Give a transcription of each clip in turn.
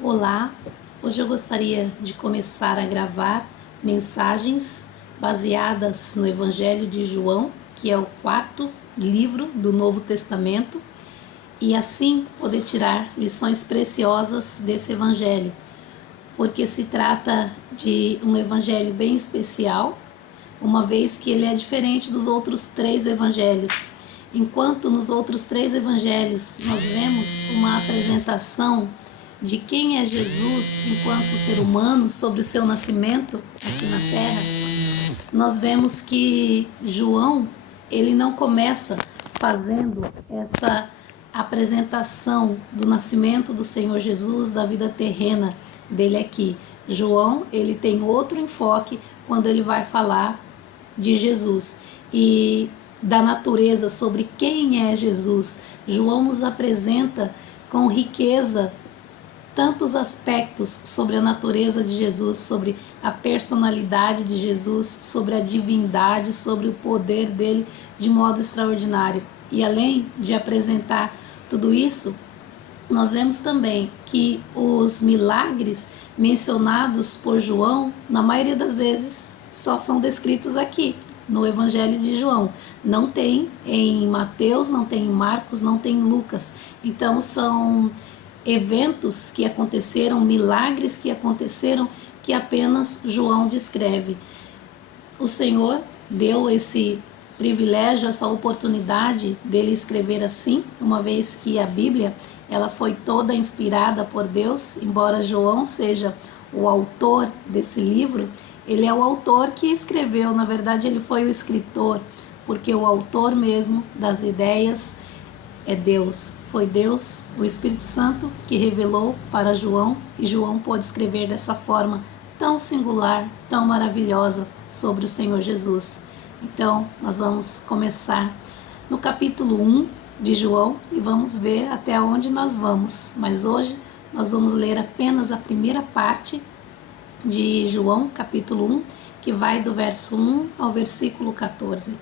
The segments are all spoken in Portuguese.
Olá, hoje eu gostaria de começar a gravar mensagens baseadas no Evangelho de João, que é o quarto livro do Novo Testamento, e assim poder tirar lições preciosas desse Evangelho, porque se trata de um Evangelho bem especial, uma vez que ele é diferente dos outros três Evangelhos. Enquanto nos outros três Evangelhos nós vemos uma apresentação de quem é Jesus enquanto ser humano, sobre o seu nascimento aqui na Terra, nós vemos que João, ele não começa fazendo essa apresentação do nascimento do Senhor Jesus, da vida terrena dele aqui. João, ele tem outro enfoque quando ele vai falar de Jesus e da natureza, sobre quem é Jesus. João nos apresenta com riqueza tantos aspectos sobre a natureza de Jesus, sobre a personalidade de Jesus, sobre a divindade, sobre o poder dele de modo extraordinário. E além de apresentar tudo isso, nós vemos também que os milagres mencionados por João, na maioria das vezes, só são descritos aqui, no Evangelho de João. Não tem em Mateus, não tem em Marcos, não tem em Lucas. Então são eventos que aconteceram, milagres que aconteceram, que apenas João descreve. O Senhor deu esse privilégio, essa oportunidade dele escrever assim, uma vez que a Bíblia ela foi toda inspirada por Deus, embora João seja o autor desse livro, ele é o autor que escreveu, na verdade ele foi o escritor, porque o autor mesmo das ideias é Deus. Foi Deus, o Espírito Santo, que revelou para João, e João pôde escrever dessa forma tão singular, tão maravilhosa sobre o Senhor Jesus. Então, nós vamos começar no capítulo 1 de João e vamos ver até onde nós vamos. Mas hoje nós vamos ler apenas a primeira parte de João, capítulo 1, que vai do verso 1 ao versículo 14.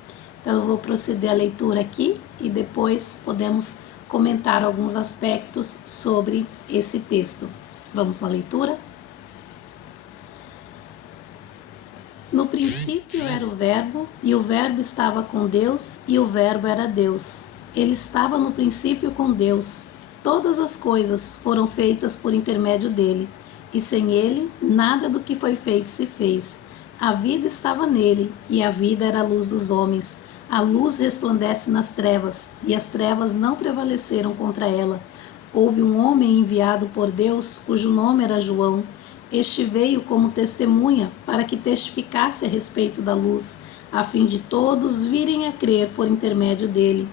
Então eu vou proceder a leitura aqui e depois podemos comentar alguns aspectos sobre esse texto. Vamos à leitura? No princípio era o Verbo, e o Verbo estava com Deus, e o Verbo era Deus. Ele estava no princípio com Deus. Todas as coisas foram feitas por intermédio dele, e sem ele nada do que foi feito se fez. A vida estava nele, e a vida era a luz dos homens. A luz resplandece nas trevas, e as trevas não prevaleceram contra ela. Houve um homem enviado por Deus, cujo nome era João. Este veio como testemunha para que testificasse a respeito da luz, a fim de todos virem a crer por intermédio dele.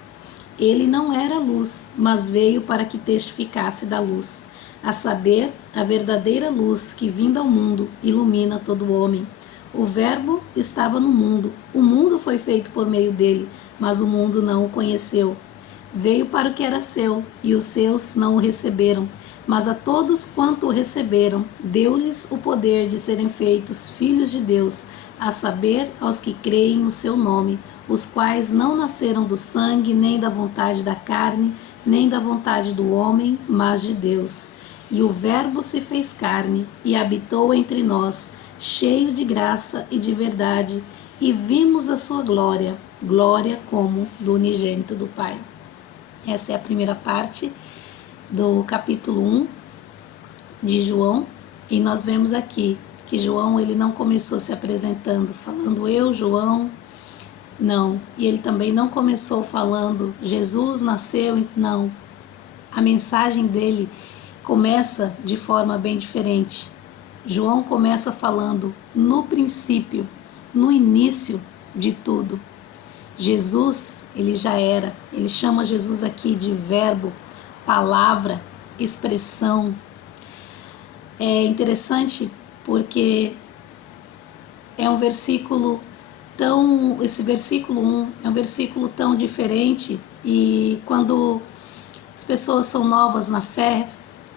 Ele não era luz, mas veio para que testificasse da luz, a saber, a verdadeira luz que, vinda ao mundo, ilumina todo homem. O Verbo estava no mundo. O mundo foi feito por meio dele, mas o mundo não o conheceu. Veio para o que era seu, e os seus não o receberam. Mas a todos quanto o receberam, deu-lhes o poder de serem feitos filhos de Deus, a saber, aos que creem no seu nome, os quais não nasceram do sangue, nem da vontade da carne, nem da vontade do homem, mas de Deus. E o Verbo se fez carne e habitou entre nós, cheio de graça e de verdade, e vimos a sua glória, glória como do unigênito do Pai. Essa é a primeira parte do capítulo 1 de João, e nós vemos aqui que João ele não começou se apresentando falando eu, João, não, e ele também não começou falando Jesus nasceu, não. A mensagem dele começa de forma bem diferente. João começa falando no princípio, no início de tudo. Jesus, ele já era, ele chama Jesus aqui de verbo, palavra, expressão. É interessante porque é um versículo esse versículo 1 é um versículo tão diferente, e quando as pessoas são novas na fé,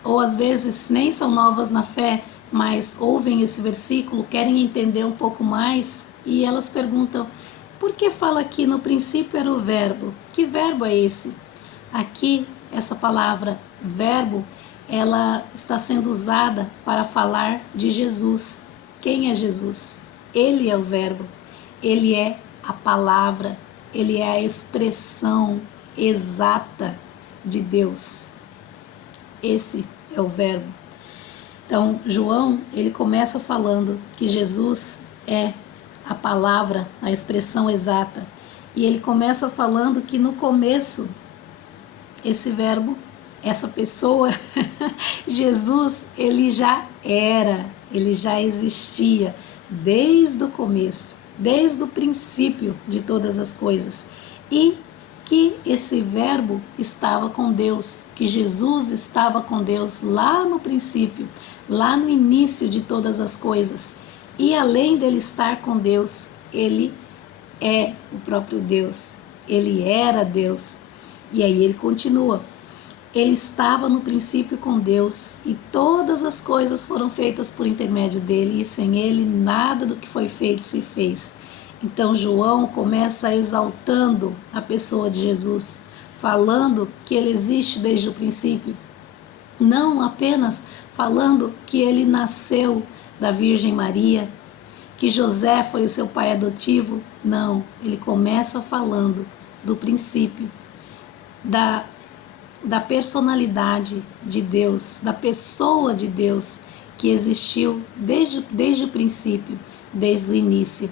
ou às vezes nem são novas na fé, mas ouvem esse versículo, querem entender um pouco mais, e elas perguntam, por que fala aqui no princípio era o verbo? Que verbo é esse? Aqui, essa palavra verbo, ela está sendo usada para falar de Jesus. Quem é Jesus? Ele é o Verbo, ele é a palavra, ele é a expressão exata de Deus. Esse é o Verbo. Então, João, ele começa falando que Jesus é a palavra, a expressão exata. E ele começa falando que no começo, esse Verbo, essa pessoa, Jesus, ele já era, ele já existia desde o começo, desde o princípio de todas as coisas. E que esse Verbo estava com Deus, que Jesus estava com Deus lá no princípio, lá no início de todas as coisas. E além dele estar com Deus, ele é o próprio Deus, ele era Deus. E aí ele continua: ele estava no princípio com Deus e todas as coisas foram feitas por intermédio dele, e sem ele nada do que foi feito se fez. Então João começa exaltando a pessoa de Jesus, falando que ele existe desde o princípio, não apenas falando que ele nasceu da Virgem Maria, que José foi o seu pai adotivo. Não, ele começa falando do princípio, da personalidade de Deus, da pessoa de Deus que existiu desde o princípio, desde o início.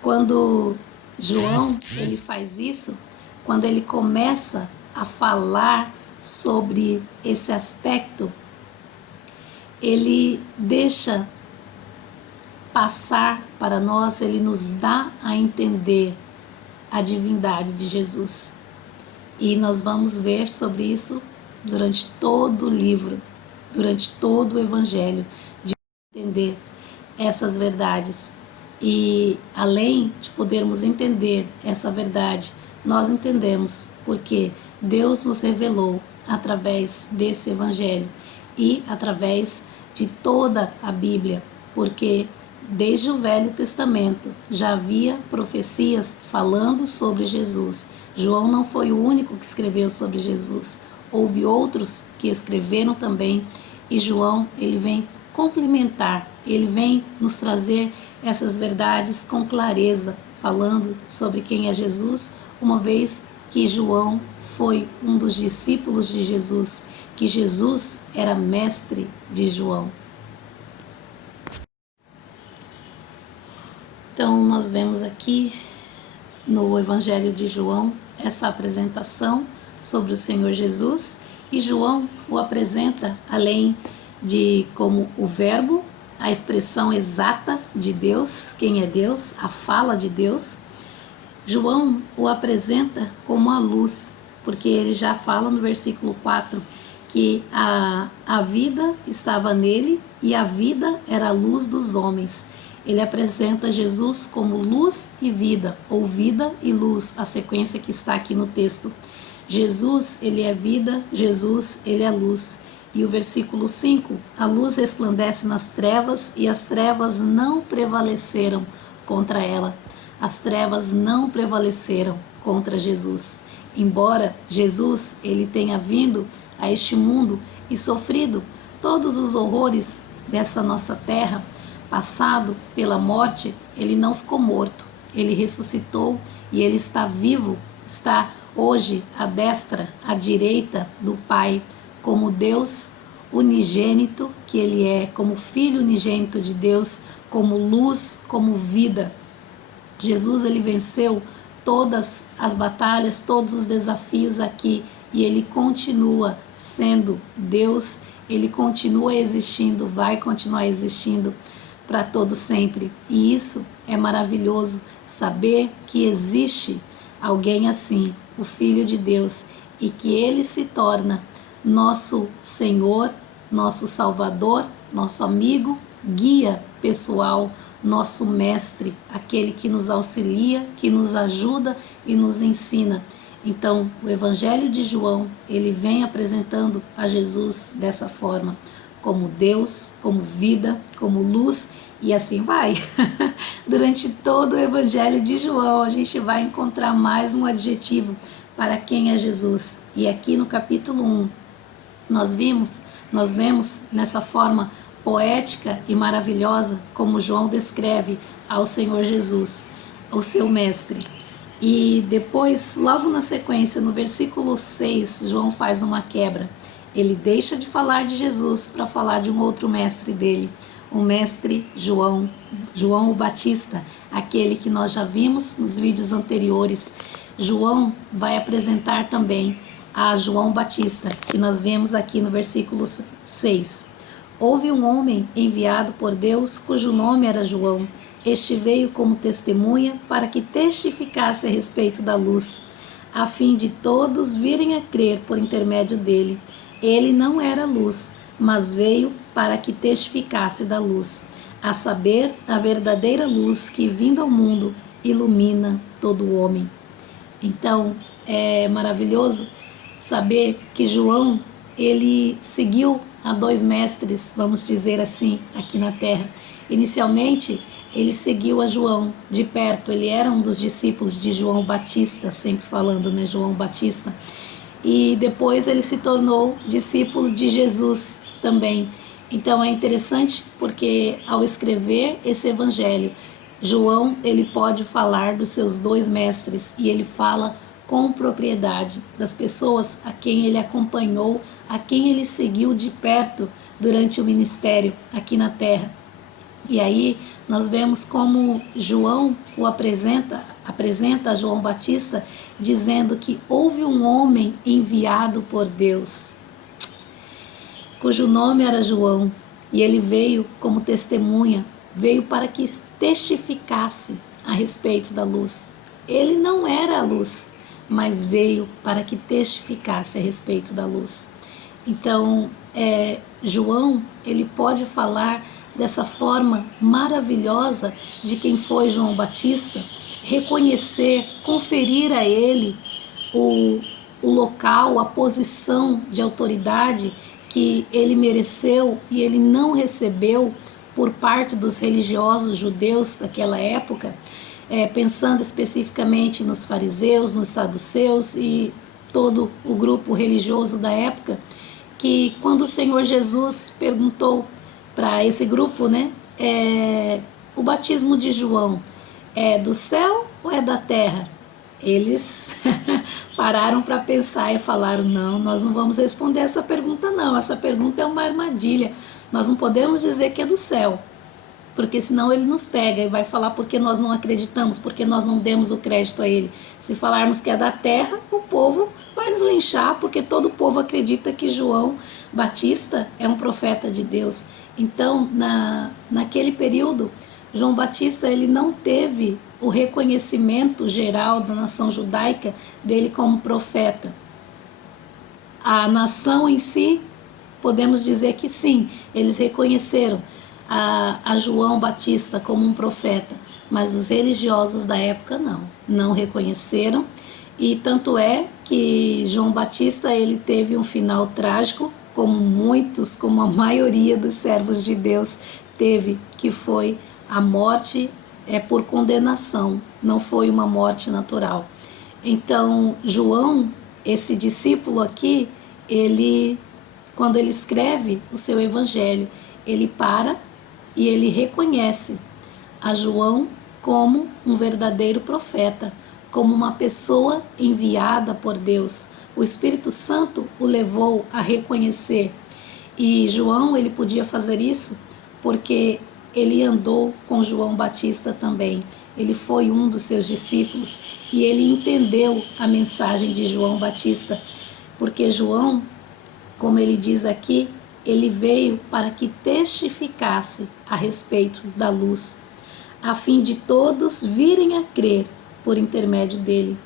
Quando João ele faz isso, quando ele começa a falar sobre esse aspecto, ele deixa passar para nós, ele nos dá a entender a divindade de Jesus. E nós vamos ver sobre isso durante todo o livro, durante todo o Evangelho, de entender essas verdades. E além de podermos entender essa verdade, nós entendemos porque Deus nos revelou através desse Evangelho e através de toda a Bíblia, porque desde o Velho Testamento já havia profecias falando sobre Jesus. João não foi o único que escreveu sobre Jesus. Houve outros que escreveram também, e João ele vem complementar, ele vem nos trazer essas verdades com clareza, falando sobre quem é Jesus, uma vez que João foi um dos discípulos de Jesus, que Jesus era mestre de João. Então, nós vemos aqui no Evangelho de João essa apresentação sobre o Senhor Jesus, e João o apresenta além de como o Verbo, a expressão exata de Deus, quem é Deus, a fala de Deus. João o apresenta como a luz, porque ele já fala no versículo 4 que a vida estava nele e a vida era a luz dos homens. Ele apresenta Jesus como luz e vida, ou vida e luz, a sequência que está aqui no texto. Jesus, ele é vida, Jesus, ele é luz. E o versículo 5, a luz resplandece nas trevas e as trevas não prevaleceram contra ela. As trevas não prevaleceram contra Jesus. Embora Jesus ele tenha vindo a este mundo e sofrido todos os horrores dessa nossa terra, passado pela morte, ele não ficou morto, ele ressuscitou e ele está vivo, está hoje à destra, à direita do Pai, como Deus unigênito que ele é, como Filho unigênito de Deus, como luz, como vida. Jesus ele venceu todas as batalhas, todos os desafios aqui, e ele continua sendo Deus, ele continua existindo, vai continuar existindo para todo sempre. E isso é maravilhoso, saber que existe alguém assim, o Filho de Deus, e que ele se torna nosso Senhor, nosso Salvador, nosso amigo, guia pessoal, nosso mestre, aquele que nos auxilia, que nos ajuda e nos ensina. Então, o Evangelho de João, ele vem apresentando a Jesus dessa forma, como Deus, como vida, como luz, e assim vai. Durante todo o Evangelho de João, a gente vai encontrar mais um adjetivo para quem é Jesus. E aqui no capítulo 1, nós vimos nós vemos nessa forma poética e maravilhosa como João descreve ao Senhor Jesus, o seu mestre. E depois, logo na sequência, no versículo 6, João faz uma quebra. Ele deixa de falar de Jesus para falar de um outro mestre dele, o mestre João o Batista, aquele que nós já vimos nos vídeos anteriores. João vai apresentar também a João Batista, que nós vemos aqui no versículo 6. Houve um homem enviado por Deus cujo nome era João. Este veio como testemunha para que testificasse a respeito da luz, a fim de todos virem a crer por intermédio dele. Ele não era luz, mas veio para que testificasse da luz, a saber, a verdadeira luz que, vindo ao mundo, ilumina todo o homem. Então, é maravilhoso saber que João, ele seguiu a dois mestres, vamos dizer assim, aqui na Terra. Inicialmente, ele seguiu a João de perto, ele era um dos discípulos de João Batista, sempre falando, né, João Batista. E depois ele se tornou discípulo de Jesus também. Então é interessante porque ao escrever esse evangelho, João ele pode falar dos seus dois mestres e ele fala com propriedade das pessoas a quem ele acompanhou, a quem ele seguiu de perto durante o ministério aqui na Terra. E aí nós vemos como João o apresenta a João Batista dizendo que houve um homem enviado por Deus, cujo nome era João, e ele veio como testemunha, veio para que testificasse a respeito da luz. Ele não era a luz, mas veio para que testificasse a respeito da luz. Então, João, ele pode falar dessa forma maravilhosa de quem foi João Batista, reconhecer, conferir a ele o local, a posição de autoridade que ele mereceu e ele não recebeu por parte dos religiosos judeus daquela época, pensando especificamente nos fariseus, nos saduceus e todo o grupo religioso da época, que quando o Senhor Jesus perguntou para esse grupo, né, o batismo de João é do céu ou é da terra? Eles pararam para pensar e falaram, não, nós não vamos responder essa pergunta não, essa pergunta é uma armadilha, nós não podemos dizer que é do céu, porque senão ele nos pega e vai falar porque nós não acreditamos, porque nós não demos o crédito a ele. Se falarmos que é da terra, o povo vai nos linchar, porque todo o povo acredita que João Batista é um profeta de Deus. Então, naquele período, João Batista ele não teve o reconhecimento geral da nação judaica dele como profeta. A nação em si, podemos dizer que sim, eles reconheceram a João Batista como um profeta, mas os religiosos da época não reconheceram, e tanto é que João Batista ele teve um final trágico, como a maioria dos servos de Deus teve, que foi a morte por condenação, não foi uma morte natural. Então, João, esse discípulo aqui, quando ele escreve o seu evangelho, ele para e ele reconhece a João como um verdadeiro profeta, como uma pessoa enviada por Deus. O Espírito Santo o levou a reconhecer. E João, ele podia fazer isso porque ele andou com João Batista também. Ele foi um dos seus discípulos e ele entendeu a mensagem de João Batista, porque João, como ele diz aqui, ele veio para que testificasse a respeito da luz, a fim de todos virem a crer por intermédio dele.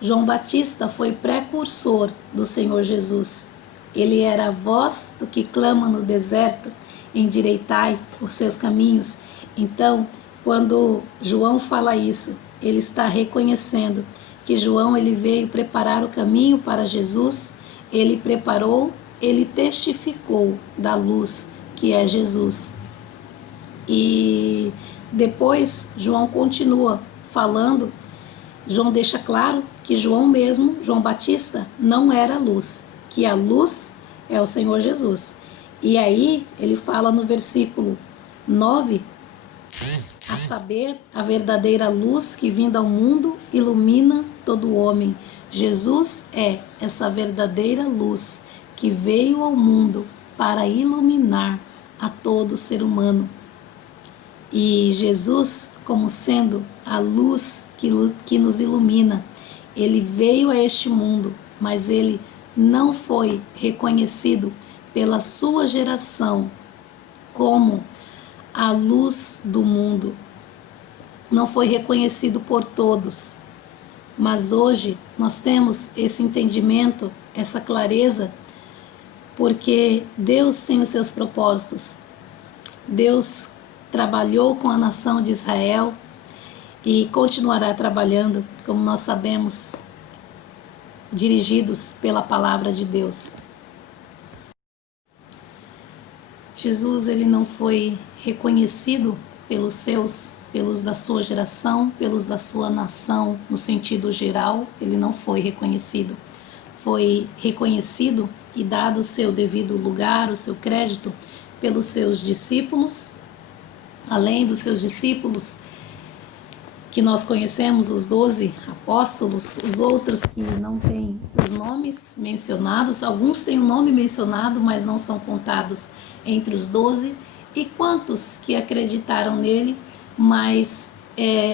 João Batista foi precursor do Senhor Jesus. Ele era a voz do que clama no deserto, endireitai os seus caminhos. Então, quando João fala isso, ele está reconhecendo que João ele veio preparar o caminho para Jesus, ele preparou, ele testificou da luz que é Jesus. E depois João continua falando, João deixa claro que João mesmo, João Batista, não era a luz, que a luz é o Senhor Jesus. E aí ele fala no versículo 9, a saber, a verdadeira luz que vinda ao mundo ilumina todo homem. Jesus é essa verdadeira luz que veio ao mundo para iluminar a todo ser humano. E Jesus, como sendo a luz que nos ilumina, ele veio a este mundo, mas ele não foi reconhecido pela sua geração como a luz do mundo. Não foi reconhecido por todos. Mas hoje nós temos esse entendimento, essa clareza, porque Deus tem os seus propósitos. Deus trabalhou com a nação de Israel e continuará trabalhando, como nós sabemos, dirigidos pela palavra de Deus. Jesus, ele não foi reconhecido pelos da sua geração, pelos da sua nação, no sentido geral, ele não foi reconhecido. Foi reconhecido e dado o seu devido lugar, o seu crédito, pelos seus discípulos, além dos seus discípulos, que nós conhecemos, os 12 apóstolos, os outros que não têm seus nomes mencionados, alguns têm o nome mencionado, mas não são contados entre os 12, e quantos que acreditaram nele, mas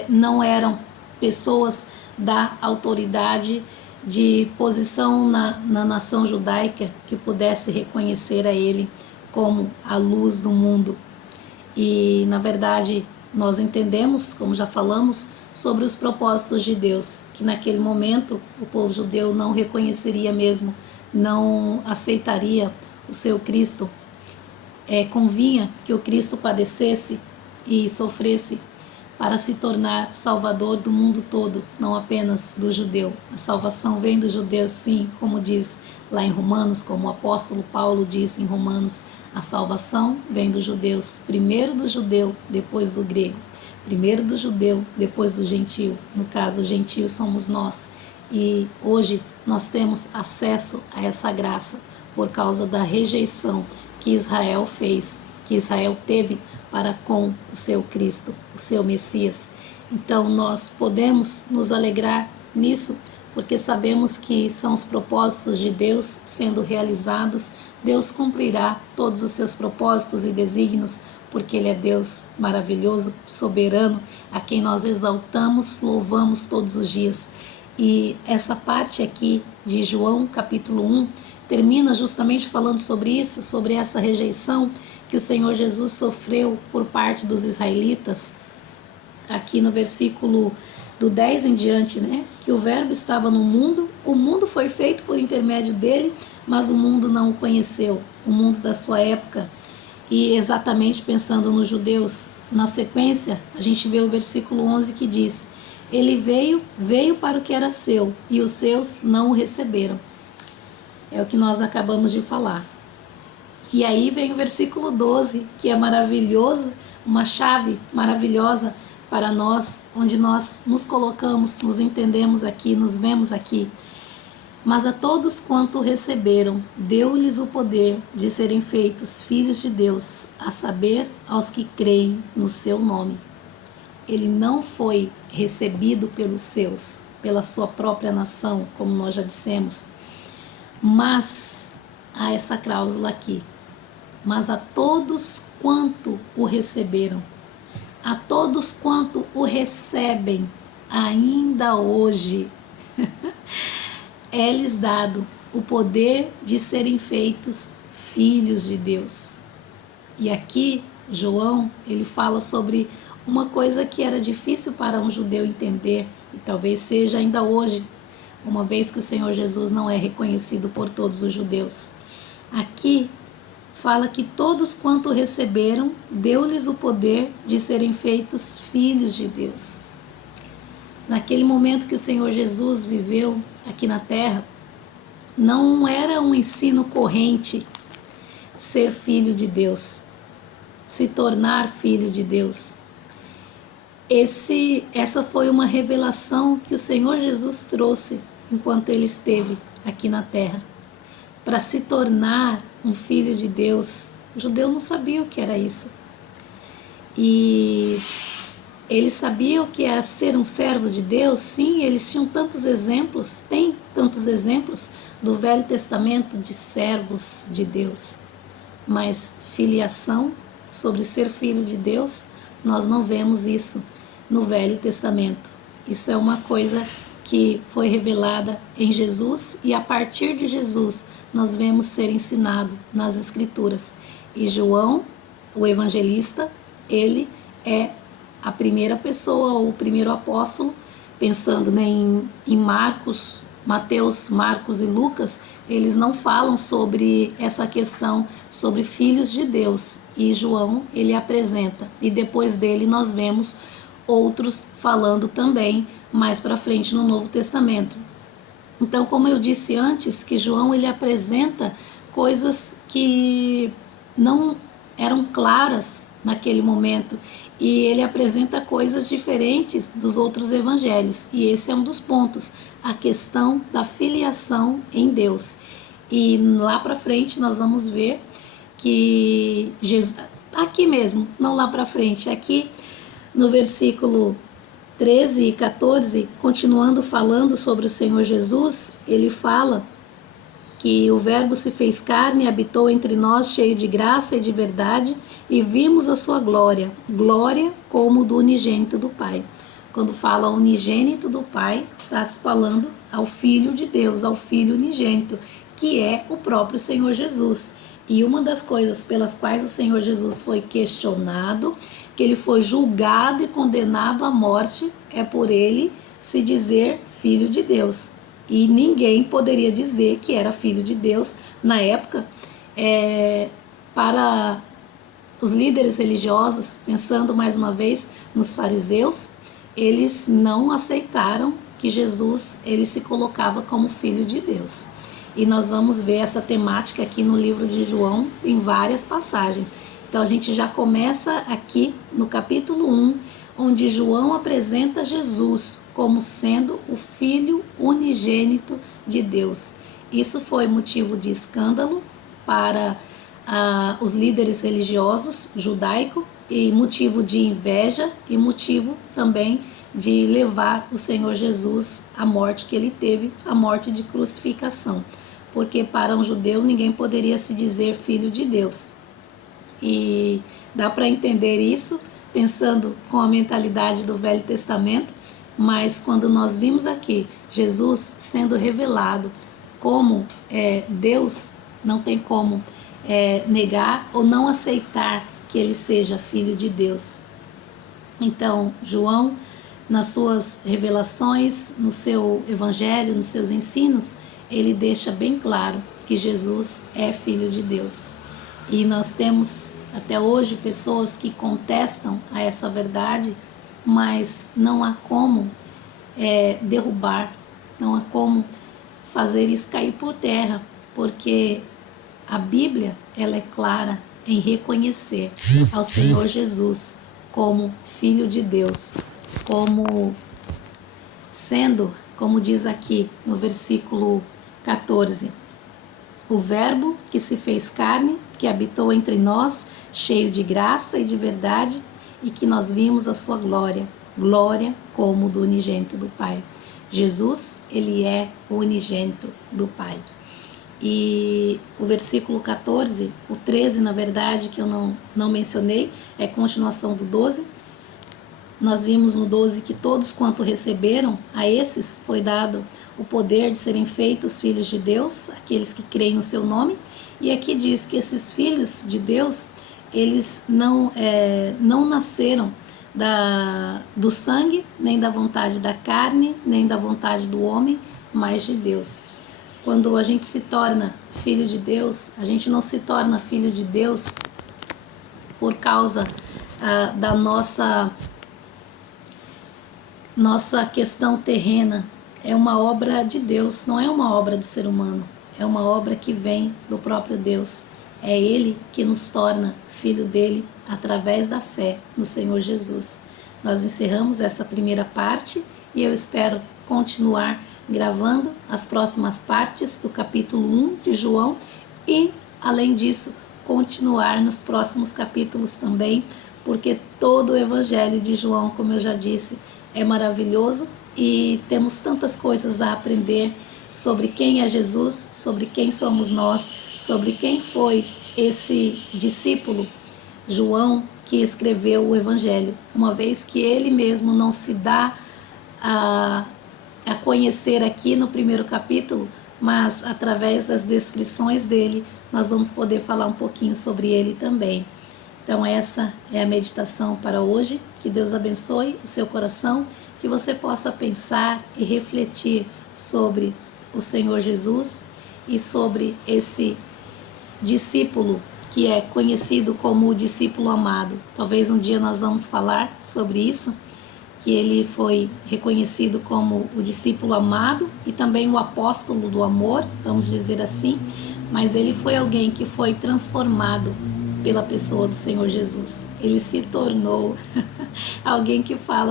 não eram pessoas da autoridade de posição na nação judaica que pudesse reconhecer a ele como a luz do mundo. E, na verdade, nós entendemos, como já falamos, sobre os propósitos de Deus, que naquele momento o povo judeu não reconheceria mesmo, não aceitaria o seu Cristo. Convinha que o Cristo padecesse e sofresse para se tornar salvador do mundo todo, não apenas do judeu. A salvação vem dos judeus, sim, como diz lá em Romanos, como o apóstolo Paulo disse em Romanos, a salvação vem dos judeus, primeiro do judeu, depois do grego. Primeiro do judeu, depois do gentio. No caso, o gentio somos nós. E hoje nós temos acesso a essa graça por causa da rejeição que Israel fez, que Israel teve para com o seu Cristo, o seu Messias. Então nós podemos nos alegrar nisso, porque sabemos que são os propósitos de Deus sendo realizados. Deus cumprirá todos os seus propósitos e desígnios, porque Ele é Deus maravilhoso, soberano, a quem nós exaltamos, louvamos todos os dias. E essa parte aqui de João, capítulo 1, termina justamente falando sobre isso, sobre essa rejeição que o Senhor Jesus sofreu por parte dos israelitas, aqui no versículo do 10 em diante, né? Que o verbo estava no mundo, o mundo foi feito por intermédio dele, mas o mundo não o conheceu, o mundo da sua época. E exatamente pensando nos judeus, na sequência, a gente vê o versículo 11 que diz: ele veio para o que era seu, e os seus não o receberam. É o que nós acabamos de falar. E aí vem o versículo 12, que é maravilhoso, uma chave maravilhosa para nós, onde nós nos colocamos, nos entendemos aqui, nos vemos aqui. Mas a todos quanto receberam, deu-lhes o poder de serem feitos filhos de Deus, a saber, aos que creem no seu nome. Ele não foi recebido pelos seus, pela sua própria nação, como nós já dissemos, mas há essa cláusula aqui. Mas a todos quanto o receberam, a todos quanto o recebem, ainda hoje, é-lhes dado o poder de serem feitos filhos de Deus. E aqui, João, ele fala sobre uma coisa que era difícil para um judeu entender, e talvez seja ainda hoje, uma vez que o Senhor Jesus não é reconhecido por todos os judeus. Aqui fala que todos quanto receberam, deu-lhes o poder de serem feitos filhos de Deus. Naquele momento que o Senhor Jesus viveu aqui na terra, não era um ensino corrente ser filho de Deus, se tornar filho de Deus. Essa foi uma revelação que o Senhor Jesus trouxe enquanto ele esteve aqui na terra. Para se tornar um filho de Deus, O judeu não sabia o que era isso. E eles sabiam o que era ser um servo de Deus, sim, eles tinham tantos exemplos, tem tantos exemplos do Velho Testamento de servos de Deus. Mas filiação, sobre ser filho de Deus, nós não vemos isso no Velho Testamento. Isso é uma coisa que foi revelada em Jesus e a partir de Jesus nós vemos ser ensinado nas Escrituras. E João, o evangelista, ele é a primeira pessoa ou o primeiro apóstolo, pensando, né, em Marcos, Mateus, Marcos e Lucas, eles não falam sobre essa questão sobre filhos de Deus. E João, ele apresenta. E depois dele nós vemos outros falando também mais para frente no Novo Testamento. Então, como eu disse antes, que João ele apresenta coisas que não eram claras naquele momento e ele apresenta coisas diferentes dos outros evangelhos, e esse é um dos pontos, a questão da filiação em Deus. E lá para frente nós vamos ver que Jesus, aqui mesmo, não lá para frente, aqui no versículo 13 e 14, continuando falando sobre o Senhor Jesus, ele fala que o Verbo se fez carne e habitou entre nós, cheio de graça e de verdade, e vimos a sua glória, glória como do unigênito do Pai. Quando fala unigênito do Pai, está se falando ao Filho de Deus, ao Filho unigênito, que é o próprio Senhor Jesus. E uma das coisas pelas quais o Senhor Jesus foi questionado, que ele foi julgado e condenado à morte, é por ele se dizer Filho de Deus. E ninguém poderia dizer que era filho de Deus na época. Para os líderes religiosos, pensando mais uma vez nos fariseus, eles não aceitaram que Jesus ele se colocava como filho de Deus. E nós vamos ver essa temática aqui no livro de João em várias passagens. Então a gente já começa aqui no capítulo 1, onde João apresenta Jesus como sendo o Filho unigênito de Deus. Isso foi motivo de escândalo para os líderes religiosos judaicos e motivo de inveja e motivo também de levar o Senhor Jesus à morte que ele teve, a morte de crucificação. Porque para um judeu ninguém poderia se dizer filho de Deus. E dá para entender isso pensando com a mentalidade do Velho Testamento, mas quando nós vimos aqui Jesus sendo revelado como Deus, não tem como negar ou não aceitar que ele seja filho de Deus. Então, João, nas suas revelações, no seu evangelho, nos seus ensinos, ele deixa bem claro que Jesus é filho de Deus. E nós temos até hoje pessoas que contestam a essa verdade, mas não há como derrubar, não há como fazer isso cair por terra, porque a Bíblia ela é clara em reconhecer ao Senhor Jesus como Filho de Deus, como sendo, como diz aqui no versículo 14, o Verbo que se fez carne, que habitou entre nós, cheio de graça e de verdade, e que nós vimos a sua glória, glória como do unigênito do Pai. Jesus, ele é o unigênito do Pai. E o versículo 14, o 13, na verdade, que eu não mencionei, é continuação do 12. Nós vimos no 12 que todos quanto receberam, a esses foi dado o poder de serem feitos filhos de Deus, aqueles que creem no seu nome. E aqui diz que esses filhos de Deus, eles não nasceram do sangue, nem da vontade da carne, nem da vontade do homem, mas de Deus. Quando a gente se torna filho de Deus, a gente não se torna filho de Deus por causa da nossa questão terrena. É uma obra de Deus, não é uma obra do ser humano, é uma obra que vem do próprio Deus. É Ele que nos torna filho dele através da fé no Senhor Jesus. Nós encerramos essa primeira parte e eu espero continuar gravando as próximas partes do capítulo 1 de João e, além disso, continuar nos próximos capítulos também, porque todo o Evangelho de João, como eu já disse, é maravilhoso e temos tantas coisas a aprender sobre quem é Jesus, sobre quem somos nós, sobre quem foi esse discípulo João que escreveu o Evangelho, uma vez que ele mesmo não se dá a conhecer aqui no primeiro capítulo, mas através das descrições dele, nós vamos poder falar um pouquinho sobre ele também. Então essa é a meditação para hoje. Que Deus abençoe o seu coração, que você possa pensar e refletir sobre o Senhor Jesus e sobre esse discípulo que é conhecido como o discípulo amado. Talvez um dia nós vamos falar sobre isso, que ele foi reconhecido como o discípulo amado e também o apóstolo do amor, vamos dizer assim, mas ele foi alguém que foi transformado pela pessoa do Senhor Jesus. Ele se tornou alguém que fala